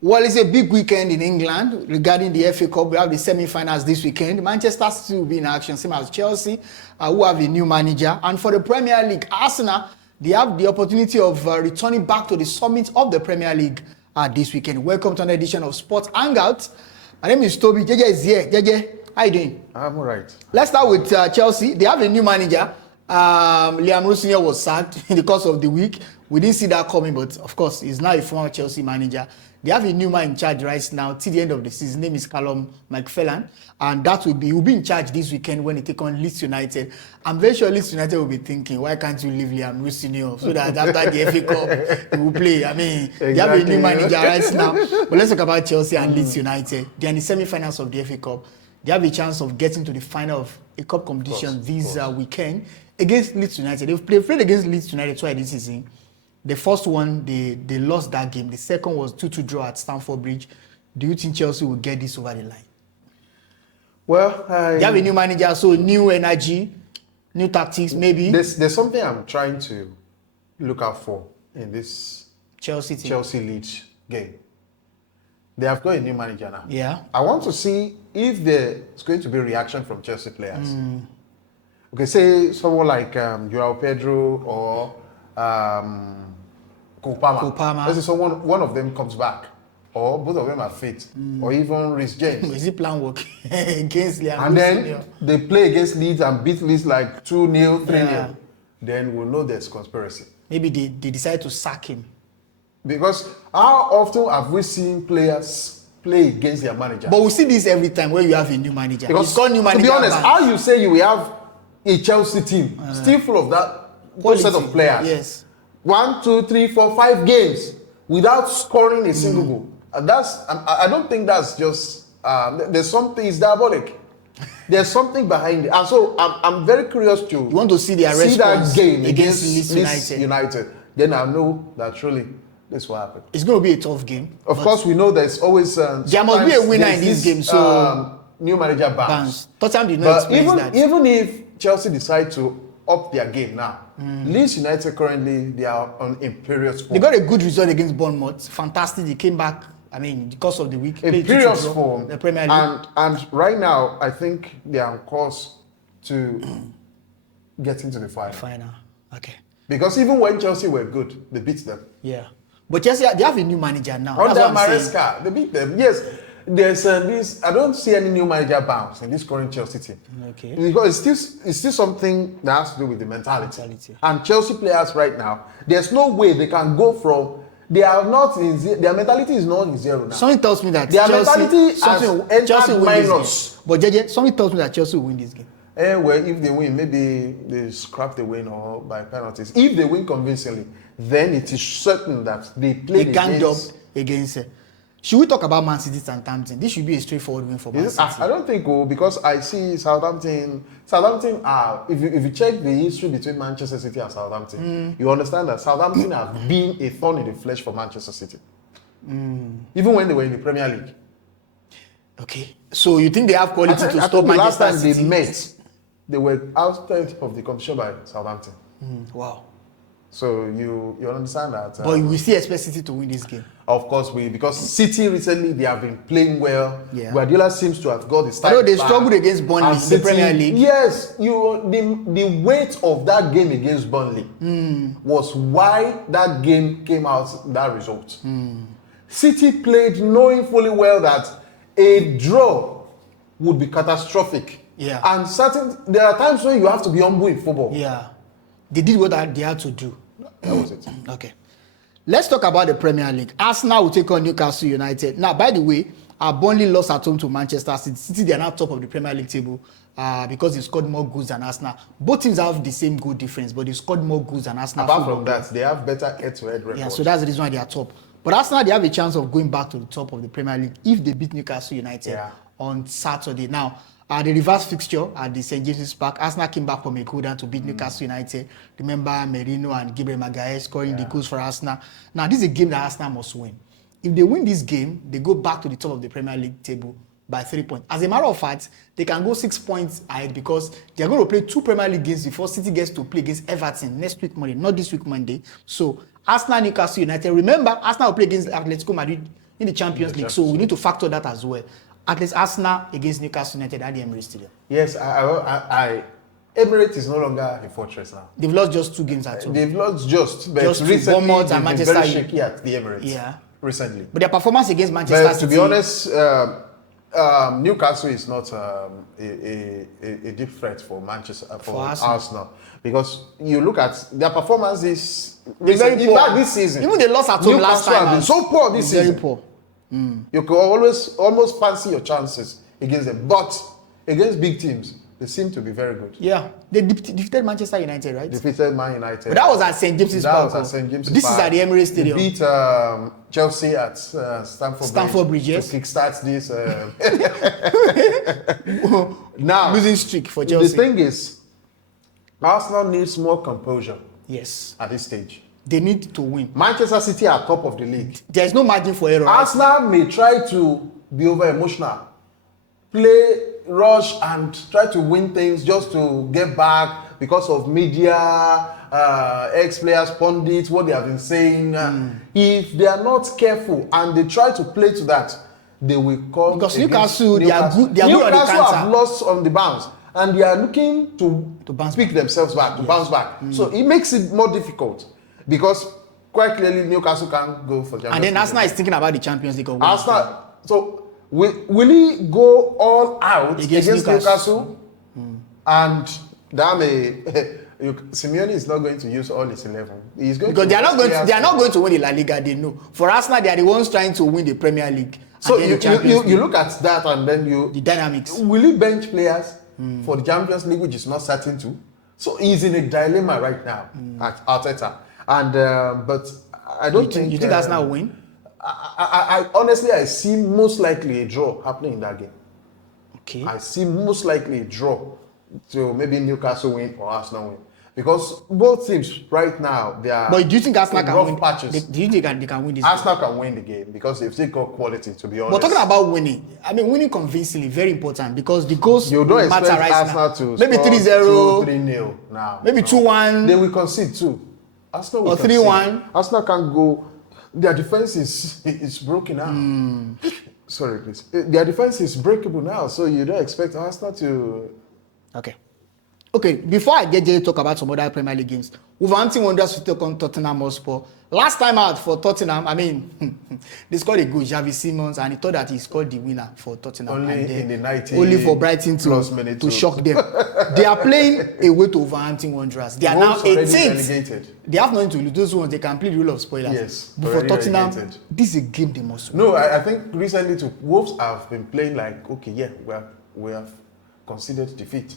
Well, it's a big weekend in England regarding the FA Cup. We have the semi-finals this weekend. Manchester City will be in action, same as Chelsea, who have a new manager. And for the Premier League, Arsenal, they have the opportunity of returning back to the summit of the Premier League this weekend. Welcome to an edition of Sports Hangout. My name is Toby. JJ is here. JJ, how you doing? I'm all right. Let's start with Chelsea. They have a new manager. Liam Rossinier was sacked in the course of the week. We didn't see that coming, but of course, he's now a former Chelsea manager. They have a new man in charge right now till the end of the season. His name is Callum McPherson, and he will be in charge this weekend when they take on Leeds United. I'm very sure Leeds United will be thinking, why can't you leave Liam Rossinier so that after the FA Cup he will play? I mean, exactly. They have a new manager right now. But let's talk about Chelsea and Leeds United. They're in the semi-finals of the FA Cup. They have a chance of getting to the final of a cup competition this weekend against Leeds United. They've played against Leeds United twice this season. The first one, they lost that game. The second was 2-2 draw at Stamford Bridge. Do you think Chelsea will get this over the line? Well, they have a new manager, so new energy, new tactics, maybe. There's something I'm trying to look out for in this Chelsea Leeds game. They have got a new manager now. Yeah. I want to see if there's going to be reaction from Chelsea players. Okay, say someone like Joao Pedro or Kupama. Let's say one of them comes back, or both of them are fit, or even Reece James. Is it plan work against Liam? And then they play against Leeds and beat Leeds like 2-0, 3-0. Then we'll know there's conspiracy. Maybe they decide to sack him. Because how often have we seen players play against their manager? But we see this every time when you have a new manager. Because it's called new manager. To be honest, how you say you will have a Chelsea team still full of that set of players. Yes. 1, 2, 3, 4, 5 games without scoring a single goal. And I don't think that's just there's something. It's diabolic. There's something behind it, and so I'm very curious to. You want to see that game against Leeds United. Then I know that surely this will happen. It's going to be a tough game. Of course, we know there's always there must be a winner in this game. So new manager bans. Tottenham did not experience that. Even if Chelsea decide to up their game now. Leeds United currently, they are on imperious form. They got a good result against Bournemouth. Fantastic. They came back, because of the week. Imperious form. The Premier League. And right now, I think they are on course to get into the final. Okay. Because even when Chelsea were good, they beat them. Yeah. But Chelsea, they have a new manager now. Under Maresca, they beat them. Yes. There's this. I don't see any new manager bounce in this current Chelsea team. Okay. Because it's still something that has to do with the mentality. And Chelsea players right now, there's no way they can go from. They are not in their mentality is not in zero now. Something tells me that their mentality has Chelsea will minus. But JJ, something tells me that Chelsea will win this game. Well, if they win, maybe they scrap the win or by penalties. If they win convincingly, then it is certain that they play against. Should we talk about Man City Southampton? This should be a straightforward win for Man City. I don't think so, because I see Southampton are, if you check the history between Manchester City and Southampton, you understand that Southampton have been a thorn in the flesh for Manchester City. Even when they were in the Premier League. Okay. So you think they have quality to stop Manchester City? Last time they met, they were outside of the competition by Southampton. Wow. So you understand that. But we still expect City to win this game. Of course, because City recently they have been playing well. Yeah. Guardiola seems to have got the start. Although they struggled against Burnley in the Premier League. Yes, the weight of that game against Burnley was why that game came out that result. City played knowing fully well that a draw would be catastrophic. Yeah. And there are times when you have to be humble in football. Yeah. They did what they had to do. That was it. Okay. Let's talk about the Premier League. Arsenal will take on Newcastle United. Now, by the way, Burnley lost at home to Manchester City. City, they are now top of the Premier League table because they scored more goals than Arsenal. Both teams have the same goal difference, but they scored more goals than Arsenal. Apart from that, they have better head-to-head record. Yeah, so that's the reason why they are top. But Arsenal, they have a chance of going back to the top of the Premier League if they beat Newcastle United on Saturday. Now, the reverse fixture at the St. James's Park, Arsenal came back from a goal down to beat Newcastle United. Remember Merino and Gabriel Magalhaes scoring the goals for Arsenal. Now, this is a game that Arsenal must win. If they win this game, they go back to the top of the Premier League table by 3 points. As a matter of fact, they can go 6 points ahead because they're going to play 2 Premier League games before City gets to play against Everton next week Monday, not this week Monday. So Arsenal, Newcastle United. Remember, Arsenal will play against Atletico Madrid in the Champions League, so we need to factor that as well. At least Arsenal against Newcastle United at the Emirates Stadium. Yes, Emirates is no longer a fortress now. They've lost just 2 games at home. They've lost but just recently Bournemouth and they've been very shaky at the Emirates. Yeah. Recently. But their performance against Manchester City. To be honest, Newcastle is not a deep threat for Arsenal. Because you look at their performances very poor. this season. Even they lost at home last time. Have been so poor this season. Very poor. You could almost fancy your chances against them. But against big teams, they seem to be very good. Yeah. They defeated Manchester United, right? Defeated Man United. But that was at St. James's Park. That was at St. James's This Park. is at the Emirates Stadium. They beat Chelsea at Stamford Bridge. Yes. To kickstart this. Now, losing streak for Chelsea. The thing is, Arsenal needs more composure. Yes. At this stage. They need to win. Manchester City are top of the league. There is no margin for error. Arsenal may try to be over emotional, play, rush, and try to win things just to get back because of media, ex-players, pundits, what they have been saying. If they are not careful and they try to play to that, they will come. Because Newcastle, they are good on the counter. Newcastle have lost on the bounce. And they are looking to pick themselves back, to bounce back. So it makes it more difficult because quite clearly Newcastle can't go for Champions League. And then Arsenal is thinking about the Champions League. Arsenal, so will he go all out against Newcastle? And that may Simeone is not going to use all his 11. He's going because they are not going to win the La Liga. They know. For Arsenal, they are the ones trying to win the Premier League. So you look at that and then the dynamics. Will he bench players for the Champions League, which is not certain to? So he's in a dilemma right now at Arteta. And but I don't think you think Arsenal will win. I honestly see most likely a draw happening in that game. Okay. I see most likely a draw. So maybe Newcastle win or Arsenal win. Because both teams right now, they are. But do you think Arsenal can win? Patches. Do you think they can win this Arsenal game? Can win the game because they've still got quality, to be honest. But talking about winning, I mean, winning convincingly, very important because the goals you don't matter expect right Arsenel now. to Maybe 3-0, 3-0 now. Maybe 2-1. They will concede too. Arsenal will or 3-1. Arsenal can't go. Their defense is broken now. Sorry, please. Their defense is breakable now, so you don't expect Arsenal to. Okay, before I get there to talk about some other Premier League games, Wolverhampton Wanderers will take on Tottenham Hotspur. Last time out for Tottenham, I mean, they scored a goal, Xavi Simons, and he thought that he scored the winner for Tottenham. Only in the 90 only for Brighton to shock them. They are playing away to Wolverhampton Wanderers. They are now 18th. They have nothing to lose. Those ones, they can play the role of spoilers. Yes, but for Tottenham, this is a game they must win. No, I think recently Wolves have been playing like, okay, yeah, we have considered defeat.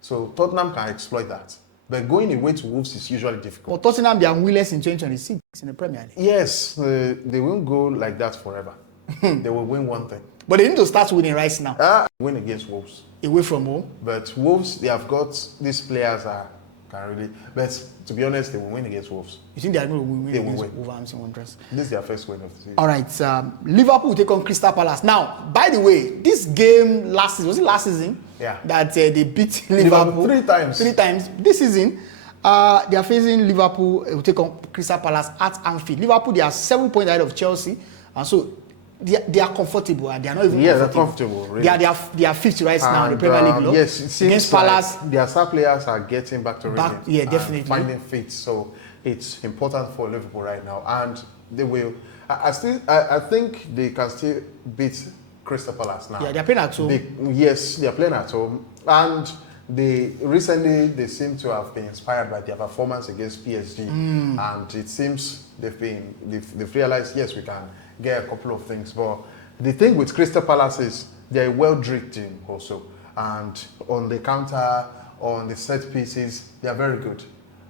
So Tottenham can exploit that. But going away to Wolves is usually difficult. But Tottenham, they are winless in 2026 in the Premier League. Yes, they won't go like that forever. They will win one thing. But they need to start winning right now. Win against Wolves. Away from home. But Wolves, they have got these players that can really. But to be honest, they will win against Wolves. You think they are going to win against Wolverhampton Wanderers? This is their first win of the season. All right, Liverpool will take on Crystal Palace. Now, by the way, this game last season, was it last season? Yeah. That they beat Liverpool 3 times. 3 times. This season, they are facing Liverpool. Will take on Crystal Palace at Anfield. Liverpool, they are 7 points ahead of Chelsea, and so they are comfortable and they are not even they're comfortable. Really. They are 50 right now in the Premier League. Yes, it seems against Palace, their star players are getting back to rhythm. Yeah, definitely finding fit. So it's important for Liverpool right now, and they will. I think they can still beat Crystal Palace now. Yeah, they're playing at home. They're playing at home, and they seem to have been inspired by their performance against PSG, and it seems they've realized, yes, we can get a couple of things. But the thing with Crystal Palace is they're a well-drilled team also, and on the counter, on the set pieces, they are very good.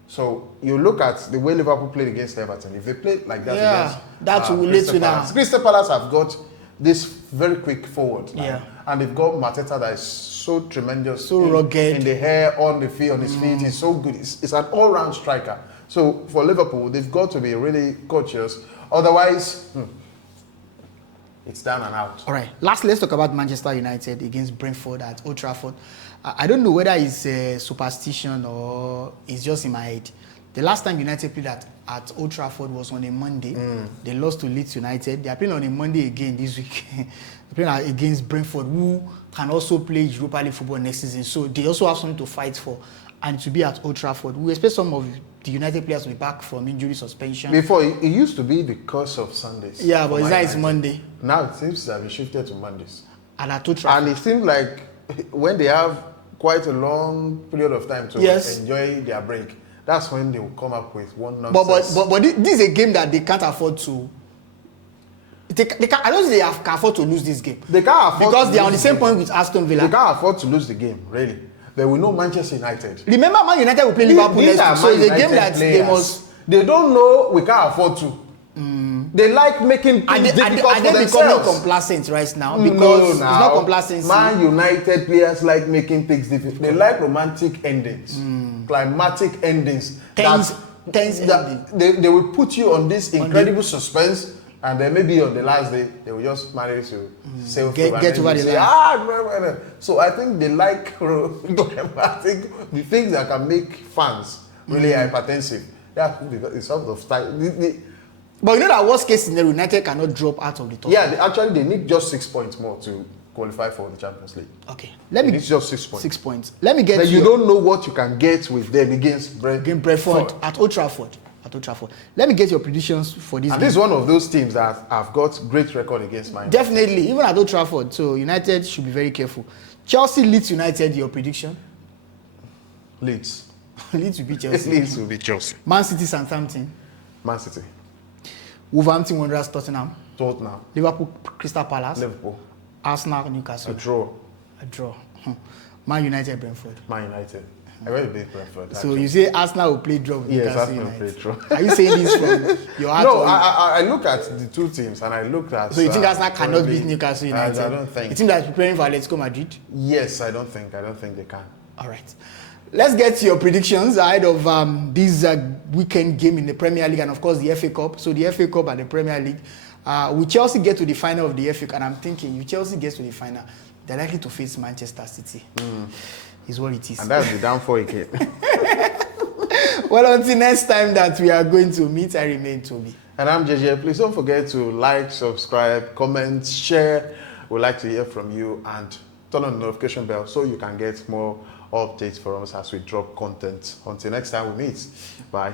So you look at the way Liverpool played against Everton. If they played like that against that's Crystal Palace. Crystal Palace have got this very quick forward line, yeah, and they've got Mateta that is so tremendous, so rugged in the hair, on the field, on his feet. He's so good. It's an all-round striker. So for Liverpool, they've got to be really cautious. Otherwise, it's down and out. All right. Lastly, let's talk about Manchester United against Brentford at Old Trafford. I don't know whether it's a superstition or it's just in my head. The last time United played at Old Trafford was on a Monday. They lost to Leeds United. They are playing on a Monday again this week. They're playing against Brentford, who can also play Europa League football next season. So they also have something to fight for, and to be at Old Trafford. We expect some of the United players to be back from injury suspension. Before, it used to be the curse of Sundays. Yeah, but it's Monday. Now it seems to have been shifted to Mondays. And at Old Trafford. And it seems like when they have quite a long period of time to enjoy their break, that's when they will come up with one nonsense. But this is a game that they can't afford to. I don't think they can afford to lose this game. They can't afford because they are on the same point with Aston Villa. They can't afford to lose the game, really. They will know Manchester United. Remember, Man United will play Liverpool next week, so it's a game that they must. They don't know we can't afford to. They like making things difficult for themselves. Are they becoming complacent right now? Because it's not complacency. Man United players like making things difficult. They like romantic endings, climatic endings. Tense endings. They will put you on this incredible suspense, and then maybe on the last day they will just manage to sail through get over the line. So I think they like climatic, the things that can make fans really hypertensive. That's the sort of style. But you know that worst case scenario, United cannot drop out of the top. Yeah, they need just 6 points more to qualify for the Champions League. Okay, it's just 6 points. 6 points. Let me get. You don't know what you can get with them against Brentford at Old Trafford. Let me get your predictions for this. And this is one of those teams that have got great record against Man. Definitely, even at Old Trafford. So United should be very careful. Chelsea, Leeds United. Your prediction? Leeds. Leeds will be Chelsea. Leeds will be Chelsea. Man City, Southampton. Man City. Wolverhampton Wanderers, Tottenham. Liverpool, Crystal Palace. Liverpool. Arsenal, Newcastle. A draw. Man United, Brentford. Man United. I really beat Brentford. So you say Arsenal will play draw with Newcastle Arsenal will play draw. Are you saying this from your heart? No, I look at the two teams and I look at. So you think Arsenal cannot beat Newcastle United? I don't think. The team that's preparing for Atletico Madrid? Yes, I don't think they can. All right. Let's get to your predictions ahead of this weekend game in the Premier League and, of course, the FA Cup. So the FA Cup and the Premier League. Will Chelsea get to the final of the FA Cup? And I'm thinking, if Chelsea gets to the final, they're likely to face Manchester City. Is what it is. And that's the downfall again. Well, until next time that we are going to meet, I remain Toby. And I'm JJ. Please don't forget to like, subscribe, comment, share. We'd like to hear from you, and turn on the notification bell so you can get more updates from us as we drop content. Until next time we meet. Bye.